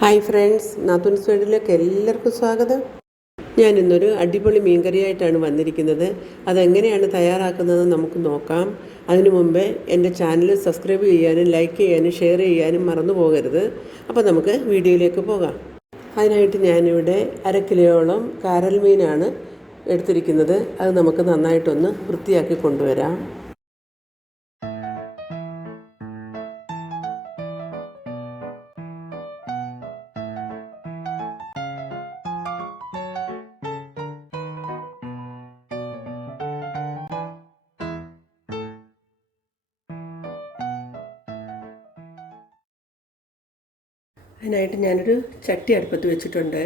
Hi friends, നാത്തൂൻസ് വേൾഡിലേക്ക് എല്ലാവർക്കും സ്വാഗതം. ഞാൻ ഇന്നൊരു അടിപൊളി മീൻകറിയായിട്ടാണ് വന്നിരിക്കുന്നത്. അതെങ്ങനെയാണ് തയ്യാറാക്കുന്നതെന്ന് നമുക്ക് നോക്കാം. അതിനു മുമ്പേ എൻ്റെ ചാനൽ സബ്സ്ക്രൈബ് ചെയ്യാനും ലൈക്ക് ചെയ്യാനും ഷെയർ ചെയ്യാനും മറന്നു പോകരുത്. അപ്പോൾ നമുക്ക് വീഡിയോയിലേക്ക് പോകാം. അതിനായിട്ട് ഞാനിവിടെ 1/2 കിലോയോളം കാരൽ മീനാണ് എടുത്തിരിക്കുന്നത്. അത് നമുക്ക് നന്നായിട്ടൊന്ന് വൃത്തിയാക്കി കൊണ്ടുവരാം. അതിനായിട്ട് ഞാനൊരു ചട്ടി അടുപ്പത്ത് വെച്ചിട്ടുണ്ട്.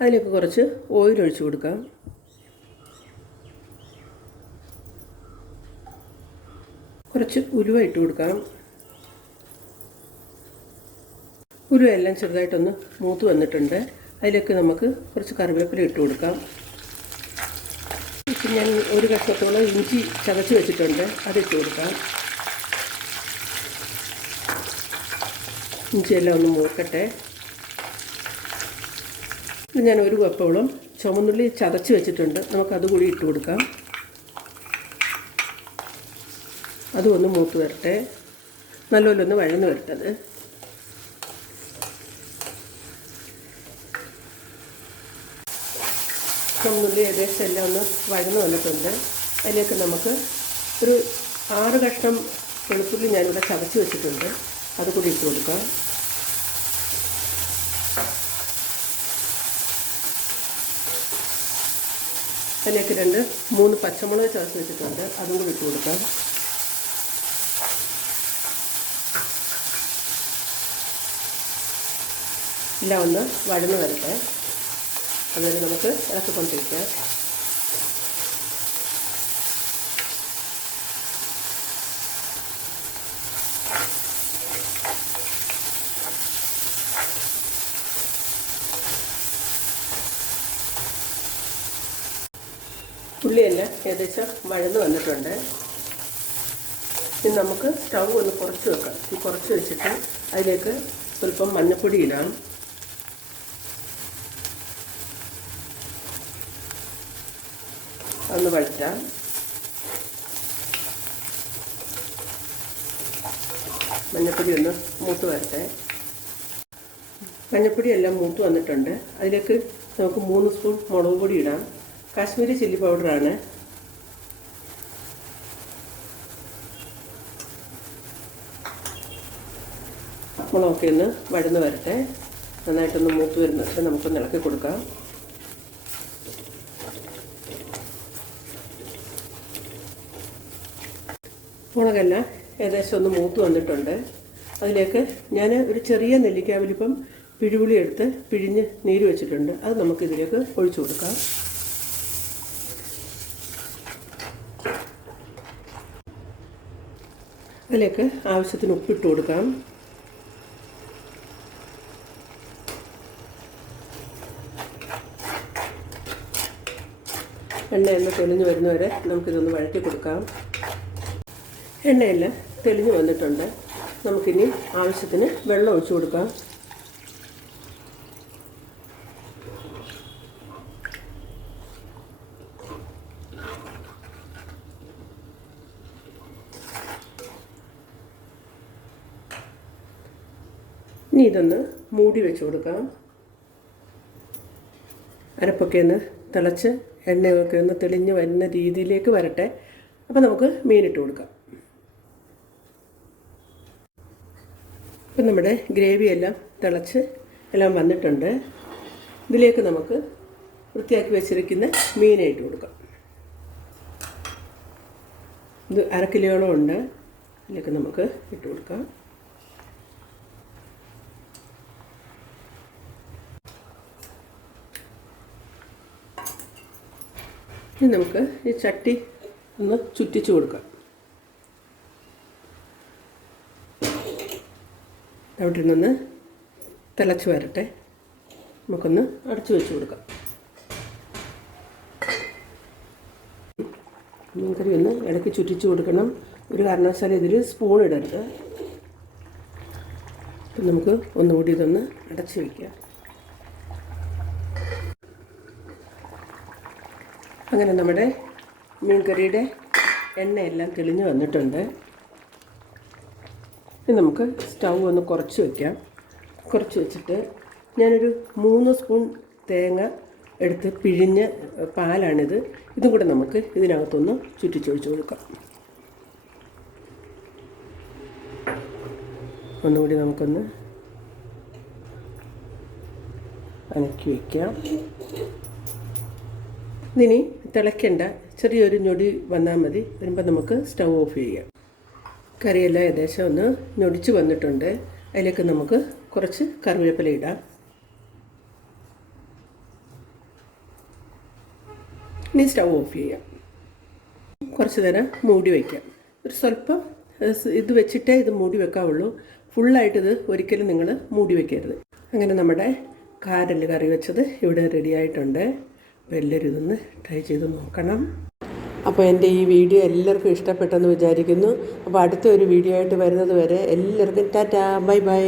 അതിലേക്ക് കുറച്ച് ഓയിൽ ഒഴിച്ച് കൊടുക്കാം. കുറച്ച് ഉലുവ ഇട്ട് കൊടുക്കാം. ഉലുവ എല്ലാം ചെറുതായിട്ടൊന്ന് മൂത്ത് വന്നിട്ടുണ്ട്. അതിലേക്ക് നമുക്ക് കുറച്ച് കറിവേപ്പില ഇട്ട് കൊടുക്കാം. ഇപ്പം ഞാൻ ഒരു കഷ്ണത്തോളം ഇഞ്ചി ചതച്ച് വെച്ചിട്ടുണ്ട്, അതിട്ട് കൊടുക്കാം. ഇഞ്ചിയെല്ലാം ഒന്ന് മൂക്കട്ടെ. ഞാൻ ഒരു കപ്പോളം ചുവന്നുള്ളി ചതച്ച് വെച്ചിട്ടുണ്ട്, നമുക്കത് കൂടി ഇട്ട് കൊടുക്കാം. അതും ഒന്ന് മൂത്ത് വരട്ടെ, നല്ലപോലെ ഒന്ന് വഴന്ന് വരട്ടത്. ചുവന്നുള്ളി ഏകദേശം എല്ലാം ഒന്ന് വഴന്ന് വന്നിട്ടുണ്ട്. അതിലേക്ക് നമുക്ക് ഒരു 6 കഷ്ണം വെളുത്തുള്ളി ഞാനിവിടെ ചതച്ച് വെച്ചിട്ടുണ്ട്, അതുകൂടി ഇട്ട് കൊടുക്കാം. അതിലേക്ക് 2-3 പച്ചമുളക് ചതച്ച് വെച്ചിട്ടുണ്ട്, അതും കൂടി ഇട്ട് കൊടുക്കാം. എല്ലാം ഒന്ന് വഴന്ന് വരട്ടെ. അതുപോലെ നമുക്ക് ഇളക്കിക്കൊണ്ടിരിക്കാം. ഉള്ളിയെല്ലാം ഏകദേശം വഴന്ന് വന്നിട്ടുണ്ട്. ഇനി നമുക്ക് സ്റ്റൗ ഒന്ന് കുറച്ച് വെക്കാം. ഈ കുറച്ച് വെച്ചിട്ട് അതിലേക്ക് സ്വല്പം മഞ്ഞൾപ്പൊടി ഇടാം. ഒന്ന് വഴറ്റാം. മഞ്ഞൾപ്പൊടി ഒന്ന് മൂത്ത് വരട്ടെ. മഞ്ഞൾപ്പൊടി എല്ലാം മൂത്ത് വന്നിട്ടുണ്ട്. അതിലേക്ക് നമുക്ക് 3 സ്പൂൺ മുളക് പൊടി ഇടാം. കാശ്മീരി ചില്ലി പൗഡറാണ്. മുളകൊക്കെ ഒന്ന് വഴന്ന് വരട്ടെ. നന്നായിട്ടൊന്ന് മൂത്ത് വരുന്നത് നമുക്കൊന്ന് ഇളക്കി കൊടുക്കാം. മുളകെല്ലാം ഏകദേശം ഒന്ന് മൂത്ത് വന്നിട്ടുണ്ട്. അതിലേക്ക് ഞാൻ ഒരു ചെറിയ നെല്ലിക്ക വലിപ്പം പിഴുപുളി എടുത്ത് പിഴിഞ്ഞ് നീര് വെച്ചിട്ടുണ്ട്, അത് നമുക്കിതിലേക്ക് ഒഴിച്ചു കൊടുക്കാം. അതിലേക്ക് ആവശ്യത്തിന് ഉപ്പിട്ട് കൊടുക്കാം. എണ്ണയെല്ലാം തെളിഞ്ഞ് വരുന്നവരെ നമുക്കിതൊന്ന് വഴറ്റി കൊടുക്കാം. എണ്ണയെല്ലാം തെളിഞ്ഞ് വന്നിട്ടുണ്ട്. നമുക്കിനി ആവശ്യത്തിന് വെള്ളം ഒഴിച്ചു കൊടുക്കാം. ഇനി ഇതൊന്ന് മൂടി വെച്ച് കൊടുക്കാം. അരപ്പൊക്കെ ഒന്ന് തിളച്ച് എണ്ണയൊക്കെ ഒന്ന് തെളിഞ്ഞ് വരുന്ന രീതിയിലേക്ക് വരട്ടെ. അപ്പോൾ നമുക്ക് മീനിട്ട് കൊടുക്കാം. ഇപ്പം നമ്മുടെ ഗ്രേവിയെല്ലാം തിളച്ച് എല്ലാം വന്നിട്ടുണ്ട്. ഇതിലേക്ക് നമുക്ക് വൃത്തിയാക്കി വെച്ചിരിക്കുന്ന മീനെ ഇട്ട് കൊടുക്കാം. ഇത് 1/2 കിലോയോളം ഉണ്ട്. ഇതിലേക്ക് നമുക്ക് ഇട്ട് കൊടുക്കാം. ഇനി നമുക്ക് ഈ ചട്ടി ഒന്ന് ചുറ്റിച്ച് കൊടുക്കാം. അവിടെ നിന്ന് തിളച്ച് വരട്ടെ. നമുക്കൊന്ന് അടച്ചു വെച്ച് കൊടുക്കാം. മീൻകറി ഒന്ന് ഇടയ്ക്ക് ചുറ്റിച്ച് കൊടുക്കണം. ഒരു കാരണവശാലും ഇതിൽ സ്പൂൺ ഇടരുത്. അപ്പം നമുക്ക് ഒന്നുകൂടി ഇതൊന്ന് അടച്ച് വയ്ക്കാം. അങ്ങനെ നമ്മുടെ മീൻ കറിയുടെ എണ്ണയെല്ലാം തെളിഞ്ഞ് വന്നിട്ടുണ്ട്. ഇനി നമുക്ക് സ്റ്റൗ ഒന്ന് കുറച്ച് വയ്ക്കാം. കുറച്ച് വെച്ചിട്ട് ഞാനൊരു 3 സ്പൂൺ തേങ്ങ എടുത്ത് പിഴിഞ്ഞ പാലാണിത്. ഇതും കൂടെ നമുക്ക് ഇതിനകത്തൊന്ന് ചുറ്റിച്ചൊഴിച്ച് കൊടുക്കാം. ഒന്നുകൂടി നമുക്കൊന്ന് അനക്കി വയ്ക്കാം. ഇതിനി തിളയ്ക്കേണ്ട, ചെറിയൊരു ഞൊടി വന്നാൽ മതി. വരുമ്പോൾ നമുക്ക് സ്റ്റൗ ഓഫ് ചെയ്യാം. കറിയെല്ലാം ഏകദേശം ഒന്ന് ഞൊടിച്ച് വന്നിട്ടുണ്ട്. അതിലേക്ക് നമുക്ക് കുറച്ച് കറിവേപ്പില ഇടാം. ഇനി സ്റ്റൗ ഓഫ് ചെയ്യാം. കുറച്ച് നേരം മൂടി വയ്ക്കാം. ഒരു സ്വല്പം ഇത് വെച്ചിട്ടേ ഇത് മൂടി വെക്കാവുള്ളൂ. ഫുള്ളായിട്ടിത് ഒരിക്കലും നിങ്ങൾ മൂടി വയ്ക്കരുത്. അങ്ങനെ നമ്മുടെ കാരൽ കറി വെച്ചത് ഇവിടെ റെഡി ആയിട്ടുണ്ട്. അപ്പോൾ എല്ലാവരും ഇതൊന്ന് ട്രൈ ചെയ്ത് നോക്കണം. അപ്പോൾ എൻ്റെ ഈ വീഡിയോ എല്ലാവർക്കും ഇഷ്ടപ്പെട്ടെന്ന് വിചാരിക്കുന്നു. അപ്പോൾ അടുത്ത ഒരു വീഡിയോ ആയിട്ട് വരുന്നത് വരെ എല്ലാവർക്കും ടാറ്റാ, ബൈ ബൈ.